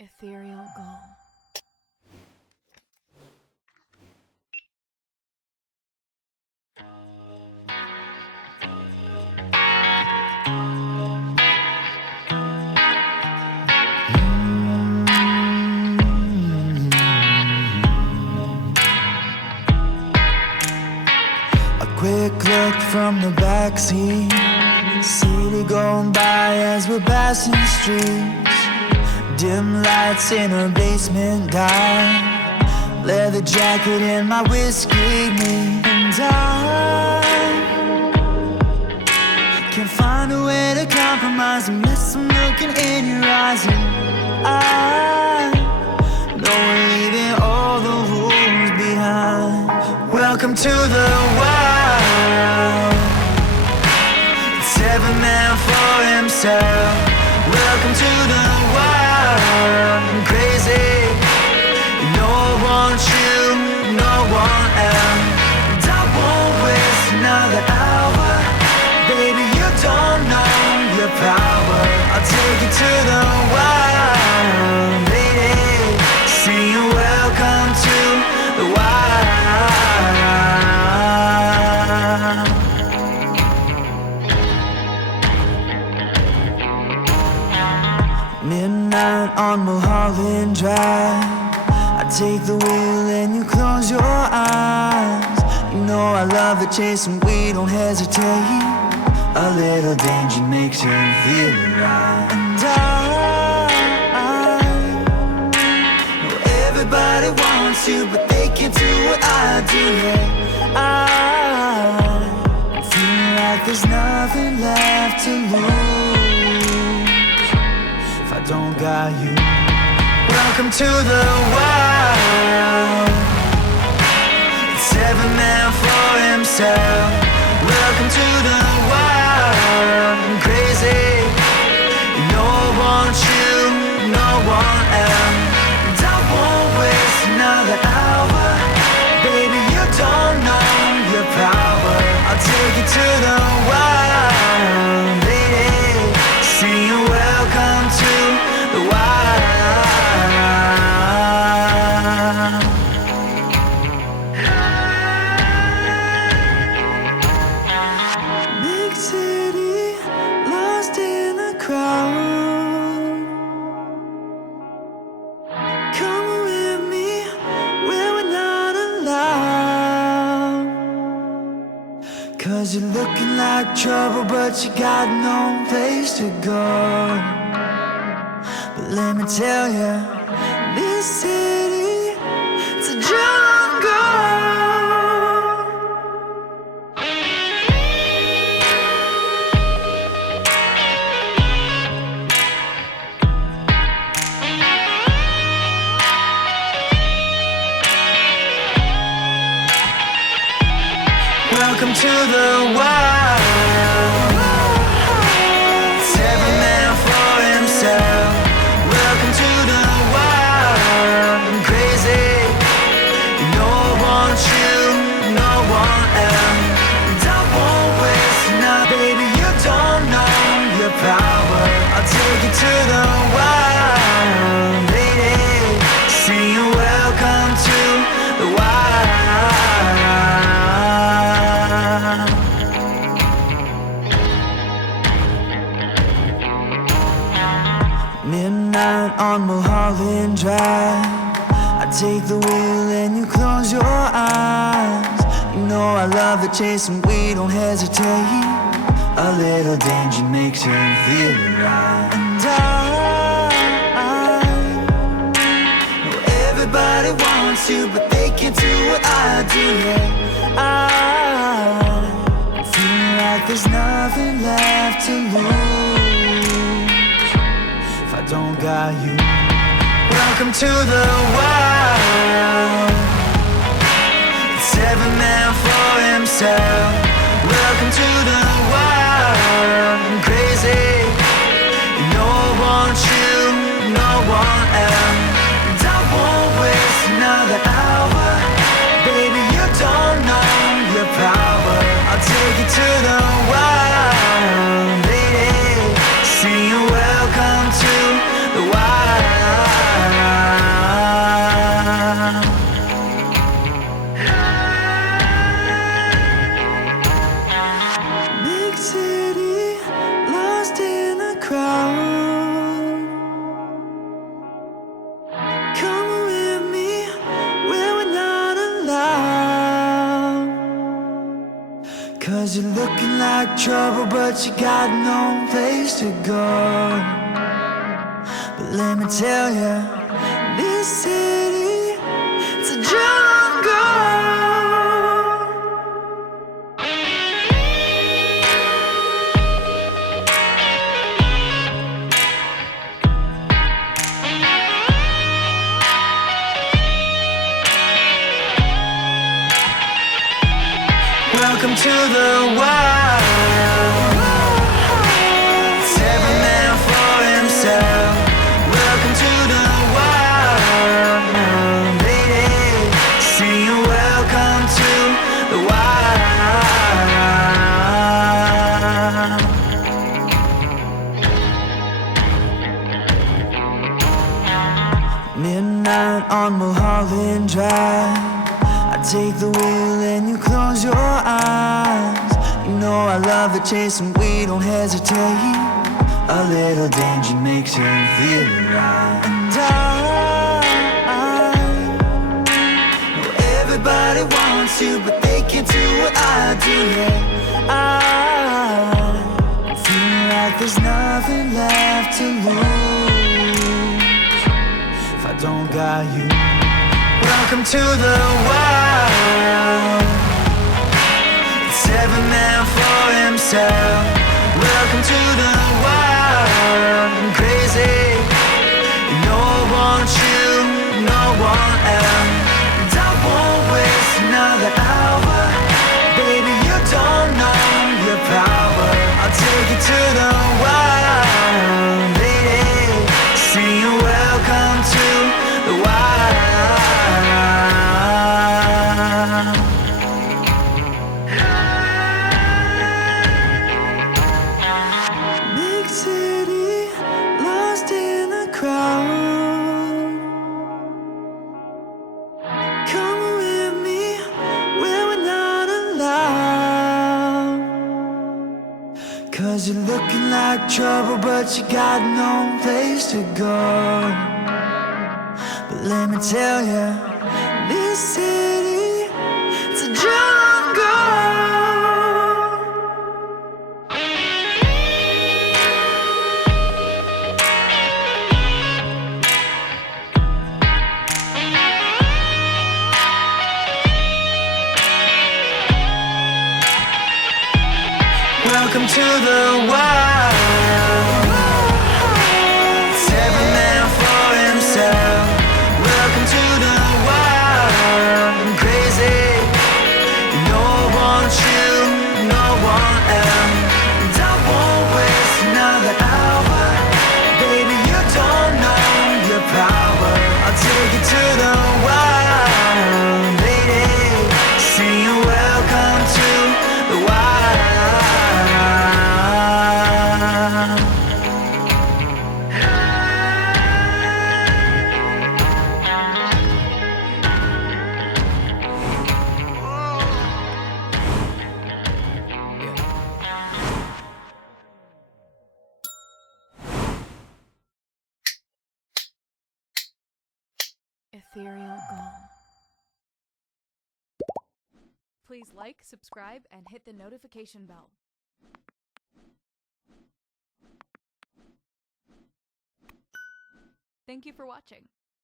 Ethereal Gull. A quick look from the backseat, city going by as we're passing streets. Dim lights in her basement dive, leather jacket and my whiskey me. And I can't find a way to compromise unless I'm looking in your eyes. And I know we're leaving all the rules behind. Welcome to the wild. It's every man for himself. Welcome to the wild and crazy. No one wants you, no one else. And I won't waste another hour. Baby, you don't know your power. I'll take you to the wild, lady. Sing welcome to the wild. Midnight on Mulholland Drive, I take the wheel and you close your eyes. You know I love the chase and we don't hesitate. A little danger makes you feel right. And I know everybody wants you, but they can't do what I do. Yeah, I feel like there's nothing left to lose if I don't got you. Welcome to the wild. It's every man for himself. Welcome to the wild and crazy. No one wants you, no one else. And I won't waste another hour. Baby, you don't know your power. I'll take you to the wild, lady. Sing welcome to the wild. Big city, lost in the crowd. Come with me where we're not allowed. 'Cause you're looking like trouble, but you got no place to go. But let me tell ya, this city, it's a jungle. Welcome to the wild. It's every man for himself. Welcome to the wild and crazy. No one wants you, no one else. And I won't waste another. Baby, you don't know your power. I'll take you to the wild, lady. Sing welcome to the wild. Midnight on Mulholland Drive, I take the wheel and you close your eyes. You know I love the chase and we don't hesitate. A little danger makes you feel right. And I know everybody wants you, but they can't do what I do. Yeah, I feel like there's nothing left to lose if I don't got you. Welcome to the wild. It's every man for himself. Welcome to the wild and crazy. No one wants you, no one else. And I won't waste another hour. Baby, you don't know your power. I'll take you to the wild, lady. Sing welcome to the wild. 'Cause you're looking like trouble, but you got no place to go. But let me tell ya, this city, it's a jungle. Welcome to the wild. It's every man for himself. Welcome to the wild, lady. Saying welcome to the wild. Midnight on Mulholland Drive, I take the wheel and you close your eyes. You know I love the chase and we don't hesitate. A little danger makes you feel right. And I know everybody wants you, but they can't do what I do. Yeah, I feel like there's nothing left to lose if I don't got you. Welcome to the wild. It's every man for himself. Welcome to the wild. I'm crazy. No one you, no one else. And I won't waste another hour. Baby, you don't know your power. I'll take you to the wild, lady. Saying welcome to the wild. Big city, lost in the crowd. Come with me where we're not allowed. 'Cause you're looking like trouble, but you got no place to go. But let me tell ya, this city, it's a jungle. Welcome to the wild. It's every man for himself. Welcome to the wild. I'm crazy. No one you, no one else. And I won't waste another hour. Baby, you don't know your power. I'll take you to the wild, lady. Saying welcome to the wild. Ethereal Gull. Please like, subscribe, and hit the notification bell. Thank you for watching.